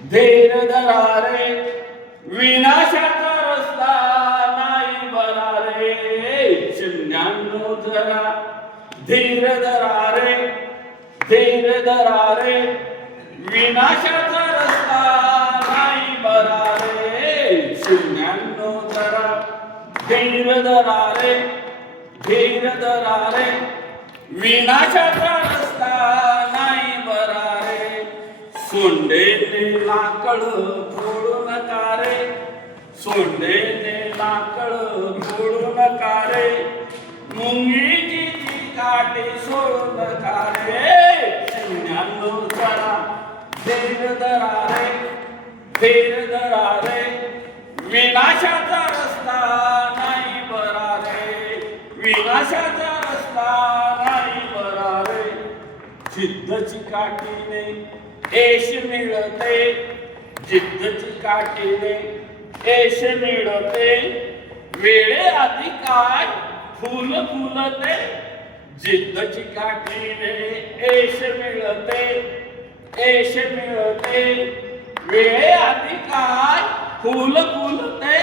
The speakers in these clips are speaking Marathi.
धीर धरा रे विनाशाचा रस्ता नाही बरा रे शून्यानो जरा धीर धरा रे विनाशाचा रस्ता नाही बरा रे शून्यानो जरा धीर धरा रे विनाशाचा रस्ता नाही बरा रे सोंडेने लाकड फोडू नका रे सोंडेने लाकड फोडू नका रे मुंगीची काठी सोडू नका रे शून्यानो जरा धीर धरा रे विनाशाचा रस्ता नाही बरा रे विनाशाचा रस्ता नाही बरा रे जिद्दची काठीने यश मिळते जिद्दची काठीने यश मिळते वेळे आधी काय फुल फुलते जिद्दची काठीने यश मिळते वेळे आधी काय फुल फुलते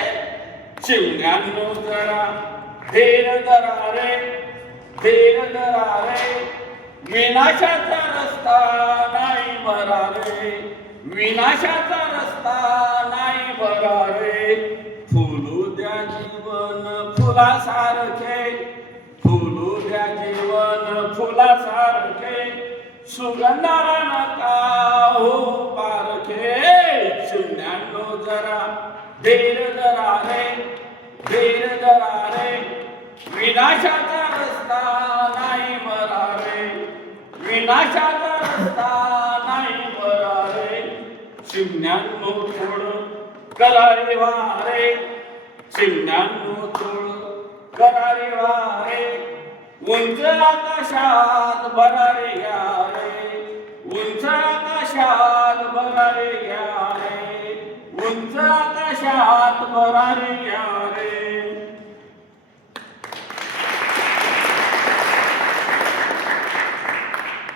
शिवण्यानो जरा धीर धरा रे विनाशाचा रस्ता नाही बरा रे विनाशाचा रस्ता नाही बरा रे फुलू द्या जीवन फुलासारखे फुलू द्या जीवन फुलासारखे सुगंधाला नका हो पारखे शून्यानो जरा धीर धरा रे विनाशाचा रस्ता नाही बरा रे विनाशाचा रस्ता नाही बरा रे शिवण्यानो थोडं करा रे वारे शिवण्यानो थोडं करा रे वारे उंच आकाशात भरा रे या रे उंच आकाशात भरा रे या रे उंच आकाशात भरा रे या